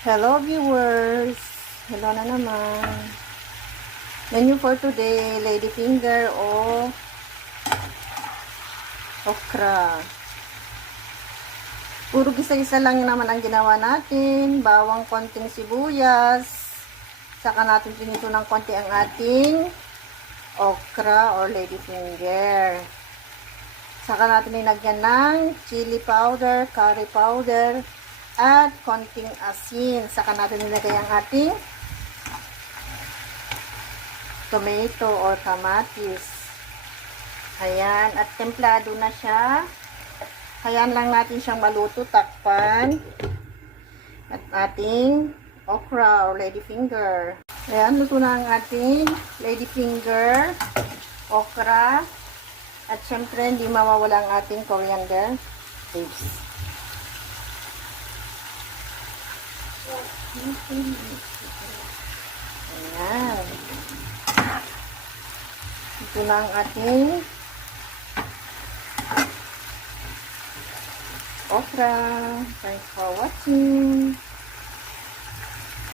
Hello viewers! Hello na naman. Menu for today, ladyfinger o okra. Puro gisa-gisa lang naman ang ginawa natin. Bawang, konting sibuyas. Saka natin pinito ng konti ang ating okra or ladyfinger. Saka natin nilagyan ng chili powder, curry powder, at konting asin. Saka natin nilagay ang ating tomato or kamatis. Ayan. At templado na siya. Hayaan lang natin siyang maluto. Takpan. At ating okra or ladyfinger. Ayan. Luto na ang ating ladyfinger, okra. At syempre, hindi mawawala ang ating coriander leaves. Ayan. Ito na ang ating okra. Thanks for watching.